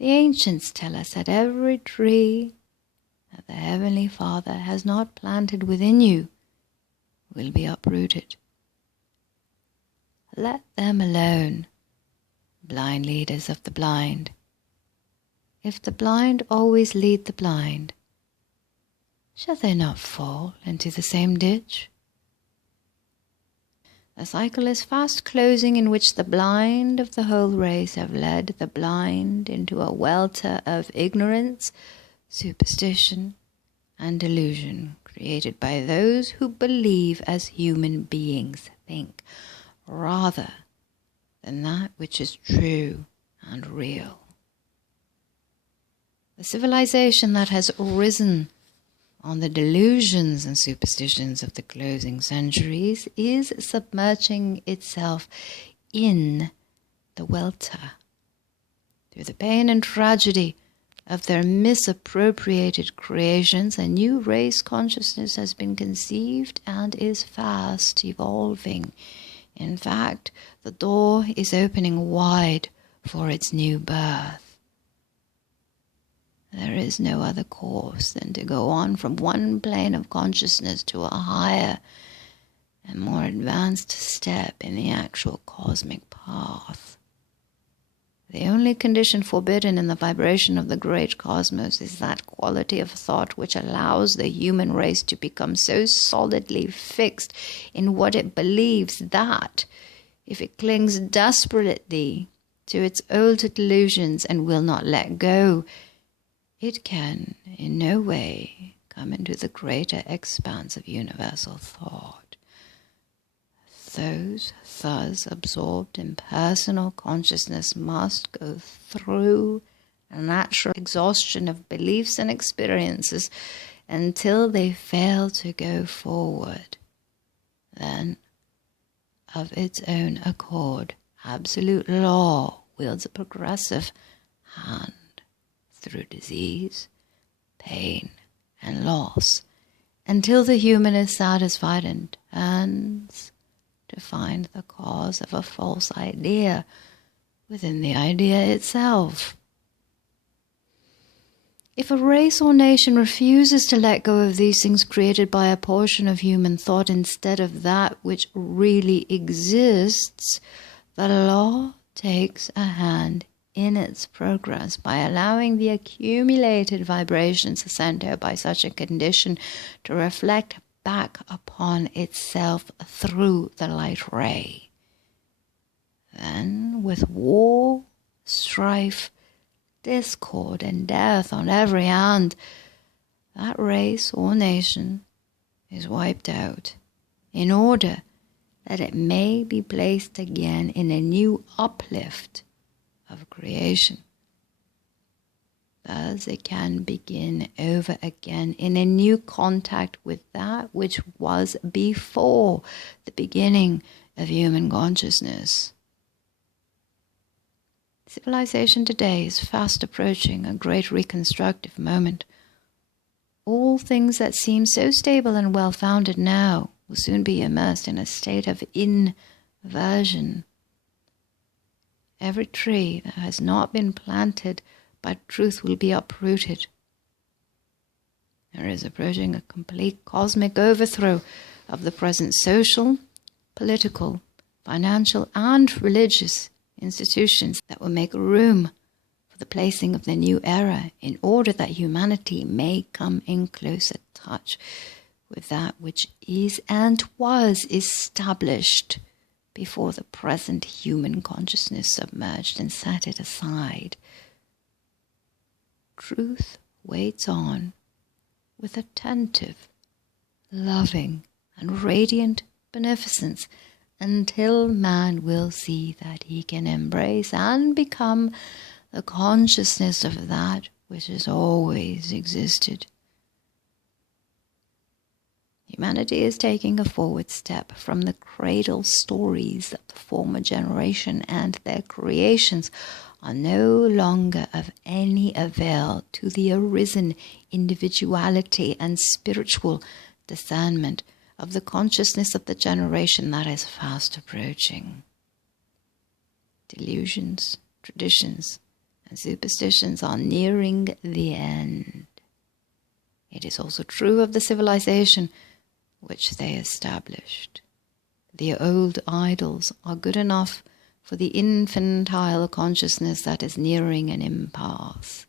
The ancients tell us that every tree that the Heavenly Father has not planted within you will be uprooted. Let them alone, blind leaders of the blind. If the blind always lead the blind, shall they not fall into the same ditch? The cycle is fast closing in which the blind of the whole race have led the blind into a welter of ignorance, superstition, and delusion created by those who believe as human beings think, rather than that which is true and real. The civilization that has arisen on the delusions and superstitions of the closing centuries is submerging itself in the welter. Through the pain and tragedy of their misappropriated creations, a new race consciousness has been conceived and is fast evolving. In fact, the door is opening wide for its new birth. There is no other course than to go on from one plane of consciousness to a higher and more advanced step in the actual cosmic path. The only condition forbidden in the vibration of the great cosmos is that quality of thought which allows the human race to become so solidly fixed in what it believes that, if it clings desperately to its old delusions and will not let go, it can in no way come into the greater expanse of universal thought. Those thus absorbed in personal consciousness must go through a natural exhaustion of beliefs and experiences until they fail to go forward. Then, of its own accord, absolute law wields a progressive hand through disease, pain, and loss, until the human is satisfied and turns to find the cause of a false idea within the idea itself. If a race or nation refuses to let go of these things created by a portion of human thought instead of that which really exists, the law takes a hand in its progress by allowing the accumulated vibrations sent out by such a condition to reflect back upon itself through the light ray. Then, with war, strife, discord, and death on every hand, that race or nation is wiped out in order that it may be placed again in a new uplift of creation. Thus it can begin over again in a new contact with that which was before the beginning of human consciousness. Civilization today is fast approaching a great reconstructive moment. All things that seem so stable and well-founded now will soon be immersed in a state of inversion. Every tree that has not been planted by truth will be uprooted. There is approaching a complete cosmic overthrow of the present social, political, financial, and religious institutions that will make room for the placing of the new era in order that humanity may come in closer touch with that which is and was established before the present human consciousness submerged and set it aside. Truth waits on with attentive, loving, and radiant beneficence until man will see that he can embrace and become the consciousness of that which has always existed. Humanity is taking a forward step from the cradle stories of the former generation, and their creations are no longer of any avail to the arisen individuality and spiritual discernment of the consciousness of the generation that is fast approaching. Delusions, traditions, and superstitions are nearing the end. It is also true of the civilization which they established. The old idols are good enough for the infantile consciousness that is nearing an impasse.